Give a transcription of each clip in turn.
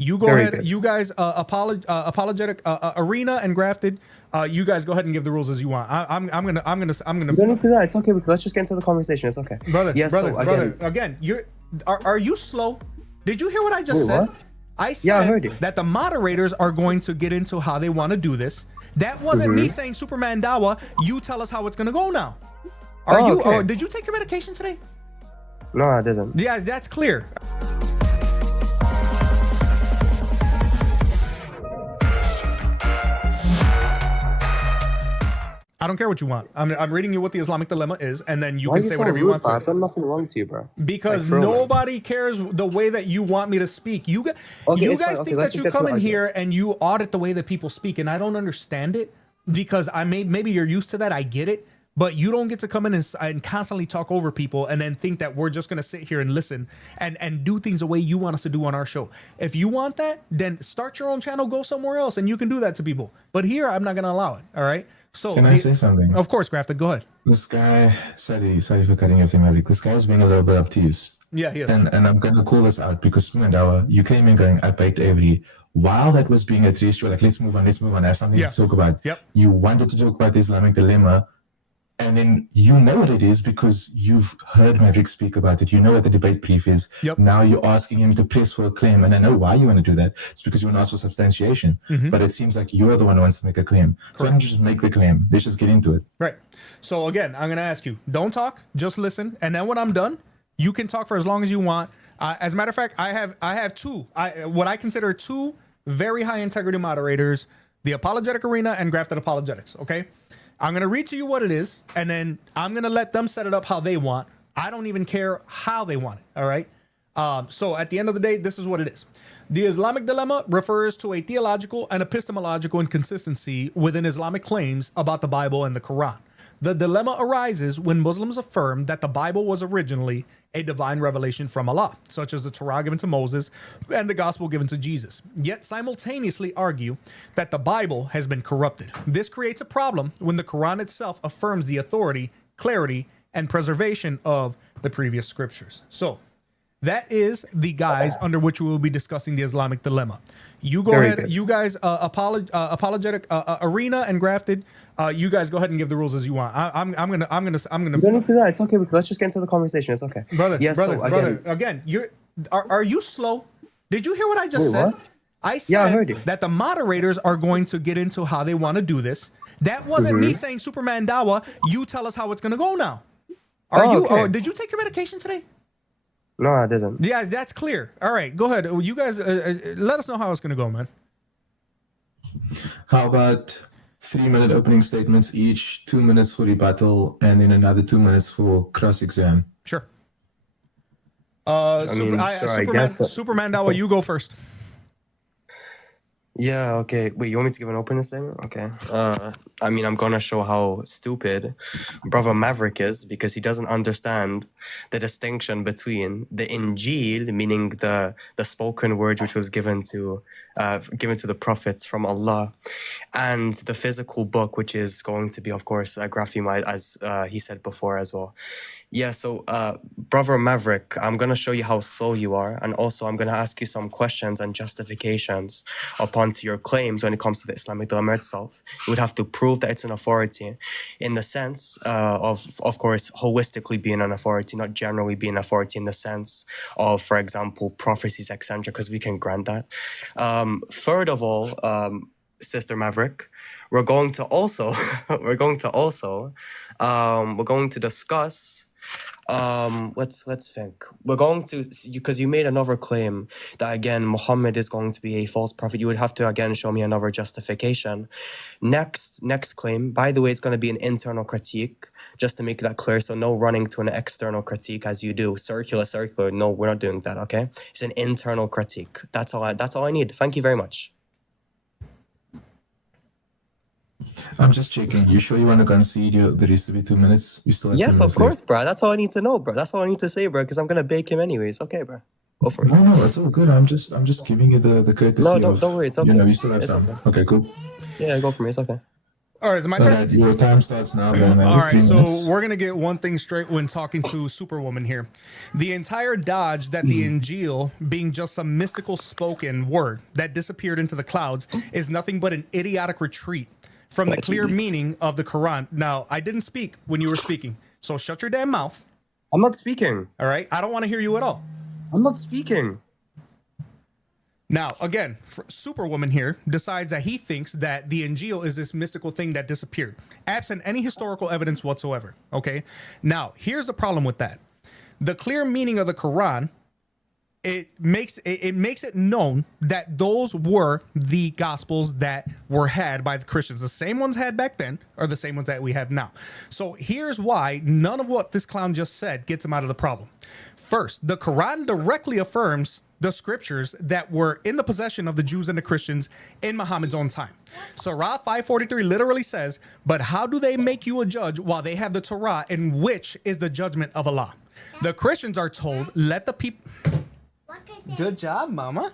You go Very ahead. good. You guys, apologetic arena and grafted. You guys go ahead and give the rules as you want. I'm gonna. You don't need to do that. It's okay. Let's just get into the conversation. It's okay. Brother, Yes. brother, So brother. Again, are you slow? Did you hear what I just Wait, said? what? I said Yeah, I heard you. that the moderators are going to get into how they want to do this. That wasn't me saying Superman Dawah. You tell us how it's gonna go now. Are you? okay. Or did you take your medication today? No, I didn't. Yeah, that's clear. I don't care what you want. I'm reading you what the Islamic dilemma is, and then you Why can are you say so whatever you rude, want bro? to. I've done nothing wrong to you, bro. Because Like, nobody cares the way that you want me to speak. You Okay, guys it's fine. Okay, think let's that you get to come the in argument. here and you audit the way that people speak, and I don't understand it because maybe you're used to that. I get it, but you don't get to come in and constantly talk over people and then think that we're just gonna sit here and listen and do things the way you want us to do on our show. If you want that, then start your own channel, go somewhere else, and you can do that to people. But here, I'm not gonna allow it. All right. So Can I say something? Of course, Grafted. Go ahead. This guy, sorry for cutting everything, Maverick. This guy's being a little bit obtuse. Yeah, he is. And I'm going to call this out because Mandawa, you came in going, I baked every. While that was being addressed, you were like, let's move on. I have something to talk about. Yep. You wanted to talk about the Islamic dilemma. And then you know what it is because you've heard Maverick speak about it. You know what the debate brief is. Yep. Now you're asking him to press for a claim. And I know why you want to do that. It's because you want to ask for substantiation. But it seems like you're the one who wants to make a claim. So why don't you just make the claim? Let's just get into it. Right. So again, I'm going to ask you, don't talk, just listen. And then when I'm done, you can talk for as long as you want. As a matter of fact, I have what I consider two very high integrity moderators, the Apologetic Arena and Grafted Apologetics. Okay. I'm going to read to you what it is, and then I'm going to let them set it up how they want. I don't even care how they want it. All right. So at the end of the day, this is what it is. The Islamic dilemma refers to a theological and epistemological inconsistency within Islamic claims about the Bible and the Quran. The dilemma arises when Muslims affirm that the Bible was originally a divine revelation from Allah, such as the Torah given to Moses and the gospel given to Jesus, yet simultaneously argue that the Bible has been corrupted. This creates a problem when the Quran itself affirms the authority, clarity, and preservation of the previous scriptures. So that is the guise under which we will be discussing the Islamic dilemma. You go ahead, you guys, apologetic arena and grafted. You guys go ahead and give the rules as you want. I'm gonna. You don't need to do that. It's okay. Let's just get into the conversation. It's okay. Brother, Yes. brother. Again, are you slow? Did you hear what I just Wait, said? what? I said I heard you. that the moderators are going to get into how they want to do this. That wasn't me saying Superman Dawah. You tell us how it's gonna go now. Are you? okay. Or did you take your medication today? No, I didn't. Yeah, that's clear. All right, go ahead. You guys, let us know how it's gonna go, man. How about 3-minute opening statements each, 2 minutes for rebuttal, and then another 2 minutes for cross-exam? Sure. Superman Dawah, you go first. Yeah, okay. Wait, you want me to give an opening statement? Okay. I'm gonna show how stupid Brother Maverick is because he doesn't understand the distinction between the Injil, meaning the spoken word which was given to the prophets from Allah, and the physical book, which is going to be, of course, grapheme, as he said before as well. Yeah, so Brother Maverick, I'm going to show you how slow you are, and also I'm going to ask you some questions and justifications upon to your claims when it comes to the Islamic dilemma itself. You would have to prove that it's an authority in the sense of course, holistically being an authority, not generally being an authority in the sense of, for example, prophecies, etc., because we can grant that. Third of all, Sister Maverick, we're going to discuss. Let's think. We're going to, because you made another claim that again Muhammad is going to be a false prophet. You would have to again show me another justification. Next claim, by the way, it's going to be an internal critique, just to make that clear. So no running to an external critique as you do circular. No, we're not doing that. Okay, it's an internal critique. That's all I need. Thank you very much. I'm just checking. You sure you want to concede the rest to be 2 minutes? You still have 2 Yes, minutes of course, left. bro. That's all I need to know, bro. That's all I need to say, bro. Because I'm gonna bake him anyways. Okay, bro. Go for it. No, it's all good. I'm just giving you the courtesy. No, don't worry. It's okay. You still have It's some. okay. Okay, cool. Yeah, go for me. It's okay. All right, is it my turn? Your time starts now, then. All right, 3 so minutes. we're gonna get one thing straight when talking to Superwoman here. The entire dodge that the Injil, being just some mystical spoken word that disappeared into the clouds, is nothing but an idiotic retreat from the clear meaning of the Quran. Now, I didn't speak when you were speaking, so shut your damn mouth. I'm not speaking. All right, I don't want to hear you at all. I'm not speaking. Now, again, Superwoman here decides that he thinks that the Injil is this mystical thing that disappeared, absent any historical evidence whatsoever. Okay. Now, here's the problem with that. The clear meaning of the Quran, it makes it known that those were the gospels that were had by the Christians. The same ones had back then are the same ones that we have now. So here's why none of what this clown just said gets him out of the problem. First, the Quran directly affirms the scriptures that were in the possession of the Jews and the Christians in Muhammad's own time. Surah 543 literally says, but how do they make you a judge while they have the Torah, in which is the judgment of Allah? The Christians are told, let the people... Good job, mama.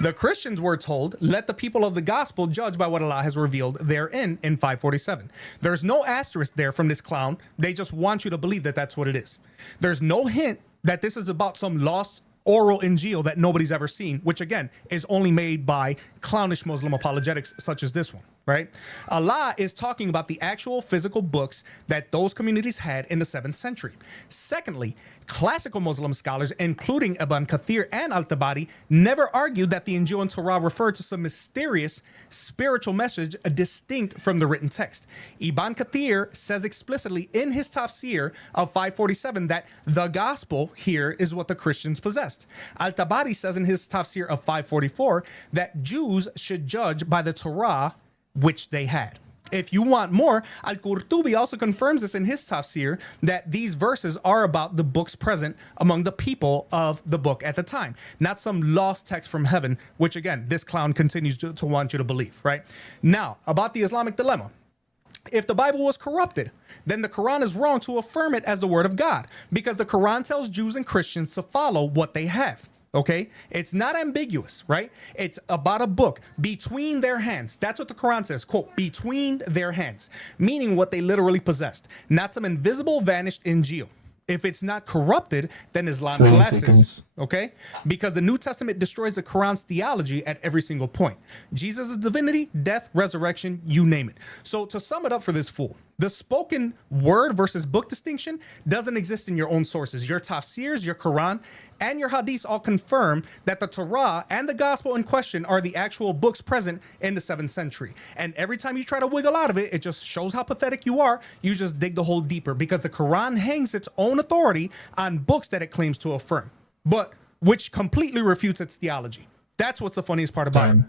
The Christians were told, let the people of the gospel judge by what Allah has revealed therein in 547. There's no asterisk there from this clown. They just want you to believe that that's what it is. There's no hint that this is about some lost oral Injil that nobody's ever seen, which again is only made by clownish Muslim apologetics such as this one, right? Allah is talking about the actual physical books that those communities had in the 7th century. Secondly, classical Muslim scholars, including Ibn Kathir and Al-Tabari, never argued that the Injil and Torah referred to some mysterious spiritual message distinct from the written text. Ibn Kathir says explicitly in his tafsir of 547 that the gospel here is what the Christians possessed. Al-Tabari says in his tafsir of 544 that Jews should judge by the Torah which they had. If you want more, Al-Qurtubi also confirms this in his tafsir that these verses are about the books present among the people of the book at the time, not some lost text from heaven, which again, this clown continues to want you to believe, right? Now, about the Islamic dilemma. If the Bible was corrupted, then the Quran is wrong to affirm it as the word of God, because the Quran tells Jews and Christians to follow what they have. Okay, it's not ambiguous, right? It's about a book between their hands. That's what the Quran says, quote, between their hands, meaning what they literally possessed, not some invisible vanished Injil. If it's not corrupted, then Islam 30 collapses. seconds. Okay, because the New Testament destroys the Quran's theology at every single point. Jesus' divinity, death, resurrection, you name it. So to sum it up for this fool, the spoken word versus book distinction doesn't exist in your own sources. Your tafsirs, your Quran, and your hadiths all confirm that the Torah and the gospel in question are the actual books present in the 7th century. And every time you try to wiggle out of it, it just shows how pathetic you are. You just dig the hole deeper, because the Quran hangs its own authority on books that it claims to affirm, but which completely refutes its theology. That's what's the funniest part about it.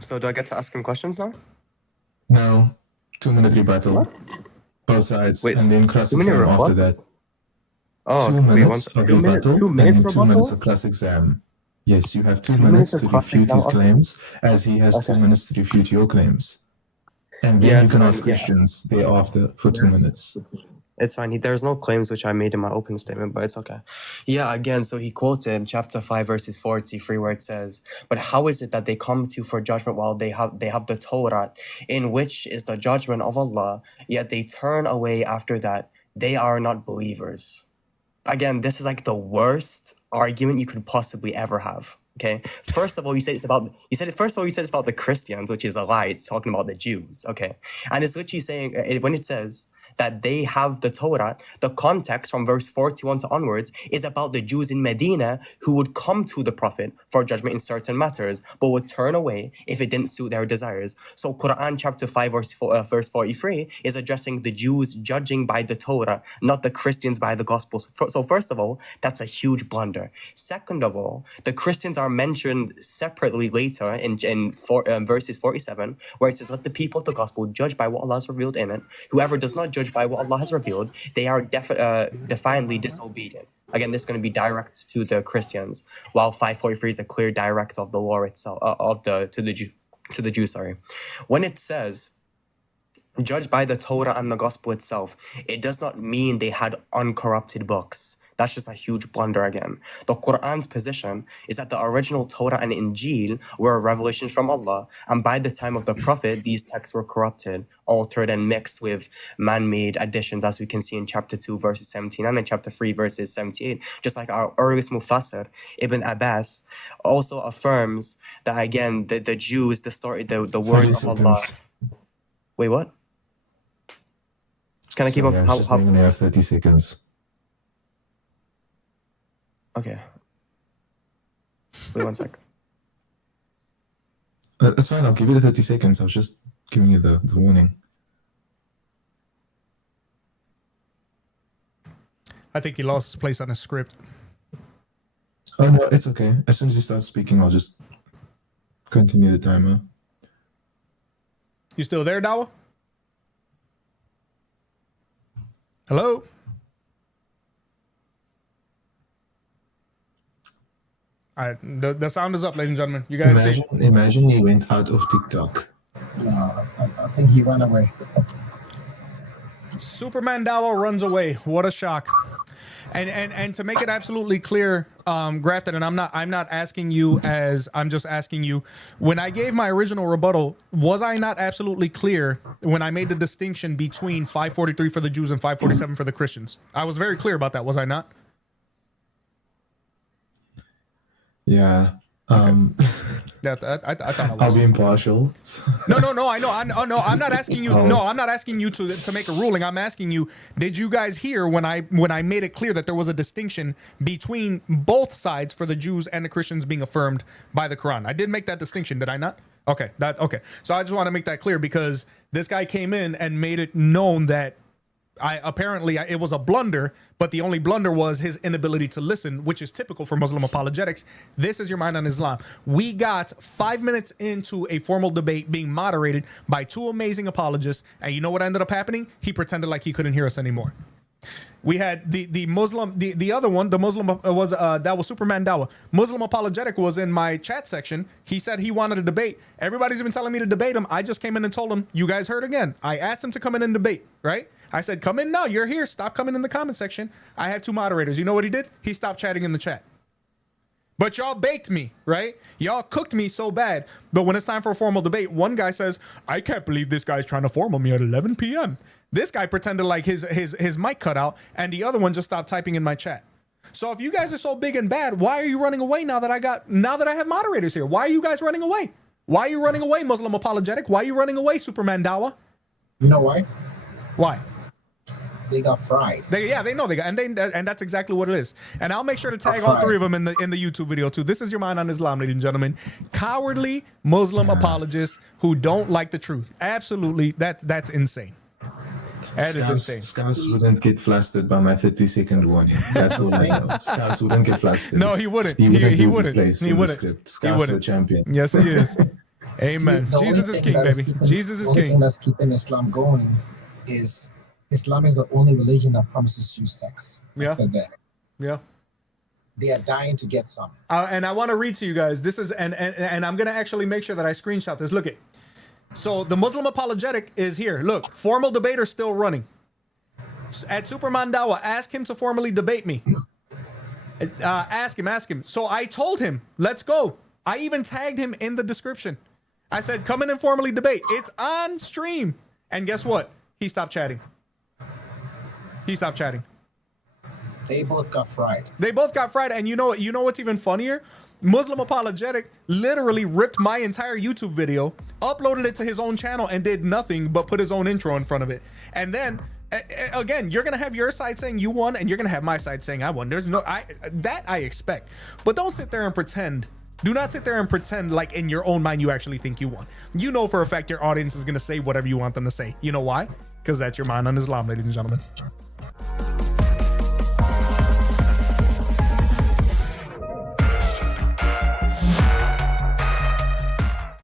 So do I get to ask him questions now? No. 2-minute rebuttal. Both sides. Wait, and then classic 2-minute exam after rebuttal? that. Oh, 2 wait, minutes of 2 minutes, rebuttal 2 minutes and 2 minutes rebuttal? of class exam. Yes, you have 2 2 minutes minutes to of class refute exam, his okay. claims, as he has 2 Okay. minutes to refute your claims. And then Yeah, you it's can fine, ask yeah. questions thereafter for 2 Yes. minutes. It's fine. There's no claims which I made in my opening statement, but it's okay. Yeah, again, so he quoted chapter 5, verses 43, where it says, but how is it that they come to you for judgment while they have the Torah, in which is the judgment of Allah, yet they turn away after that? They are not believers. Again, this is like the worst argument you could possibly ever have. Okay. First of all, you said it's about the Christians, which is a lie. It's talking about the Jews. Okay. And it's literally saying when it says that they have the Torah, the context from verse 41 to onwards is about the Jews in Medina who would come to the Prophet for judgment in certain matters, but would turn away if it didn't suit their desires. So Quran chapter 5 verse 43 is addressing the Jews judging by the Torah, not the Christians by the Gospels. So first of all, that's a huge blunder. Second of all, the Christians are mentioned separately later in verses 47, where it says, let the people of the Gospel judge by what Allah has revealed in it. Whoever does not judge by what Allah has revealed, they are defiantly disobedient. Again, this is going to be direct to the Christians, while 543 is a clear direct of the law itself, to the Jews. Sorry, when it says judge by the Torah and the Gospel itself, it does not mean they had uncorrupted books. That's just a huge blunder again. The Quran's position is that the original Torah and Injil were revelations from Allah, and by the time of the Prophet, these texts were corrupted, altered, and mixed with man-made additions, as we can see in chapter 2, verses 79, and chapter 3, verses 78. Just like our earliest Mufassir, Ibn Abbas, also affirms that, again, the Jews distorted the words of Allah. Wait, what? Can I keep Sorry, on? I was just thinking they have 30 seconds. Okay. Wait 1 sec. That's fine. I'll give you the 30 seconds. I was just giving you the warning. I think he lost his place on his script. Oh, no, it's okay. As soon as he starts speaking, I'll just continue the timer. You still there, Dawah? Hello? The sound is up, ladies and gentlemen. You guys see? Imagine he went out of TikTok. No, I think he went away. Superman Dawah runs away. What a shock. And to make it absolutely clear, Grafton, and I'm not asking you as I'm just asking you, when I gave my original rebuttal, was I not absolutely clear when I made the distinction between 543 for the Jews and 547 for the Christians? I was very clear about that, was I not? Yeah. That I thought I was. I'll be impartial. No. I know. I'm not asking you. No, I'm not asking you to make a ruling. I'm asking you, did you guys hear when I made it clear that there was a distinction between both sides for the Jews and the Christians being affirmed by the Quran? I did make that distinction, did I not? Okay. So I just want to make that clear because this guy came in and made it known that it was a blunder, but the only blunder was his inability to listen, which is typical for Muslim apologetics. This is Your Mind on Islam. We got 5 minutes into a formal debate being moderated by two amazing apologists, and you know what ended up happening? He pretended like he couldn't hear us anymore. We had the Muslim, the other one, the Muslim was that was Superman Dawah. Muslim Apologetic was in my chat section. He said he wanted a debate. Everybody's been telling me to debate him. I just came in and told him, you guys heard again. I asked him to come in and debate, right? I said, come in now. You're here. Stop coming in the comment section. I have two moderators. You know what he did? He stopped chatting in the chat. But y'all baked me, right? Y'all cooked me so bad. But when it's time for a formal debate, one guy says, I can't believe this guy's trying to formal me at 11 p.m. This guy pretended like his mic cut out, and the other one just stopped typing in my chat. So if you guys are so big and bad, why are you running away now that I have moderators here? Why are you guys running away? Why are you running away, Muslim Apologetic? Why are you running away, Superman Dawah? You know why? Why? They got fried. They know they got, and that's exactly what it is. And I'll make sure to tag all three of them in the YouTube video too. This is Your Mind on Islam, ladies and gentlemen. Cowardly Muslim apologists who don't like the truth. Absolutely, that's insane. That is insane. Scouts wouldn't get flustered by my 30-second warning. That's all I know. Scouts wouldn't get flustered. No, he wouldn't. He wouldn't. He wouldn't. Scouts are the champion. Yes, he is. Amen. See, Jesus is king, baby. Jesus is king. The only thing that's keeping Islam going is Islam is the only religion that promises you sex. Yeah. After that. Yeah. They are dying to get some. And I want to read to you guys. This is and I'm gonna actually make sure that I screenshot this. Look it. So the Muslim Apologetic is here. Look, formal debater still running. At Superman Dawah, ask him to formally debate me. Ask him. So I told him, let's go. I even tagged him in the description. I said, come in and formally debate. It's on stream. And guess what? He stopped chatting. They both got fried. And you know what's even funnier? Muslim Apologetic literally ripped my entire YouTube video, uploaded it to his own channel, and did nothing but put his own intro in front of it. And then again, you're gonna have your side saying you won, and you're gonna have my side saying I won. There's that I expect, but don't sit there and pretend. Do not sit there and pretend like in your own mind you actually think you won. You know for a fact your audience is gonna say whatever you want them to say. You know why? Because that's Your Mind on Islam, ladies and gentlemen.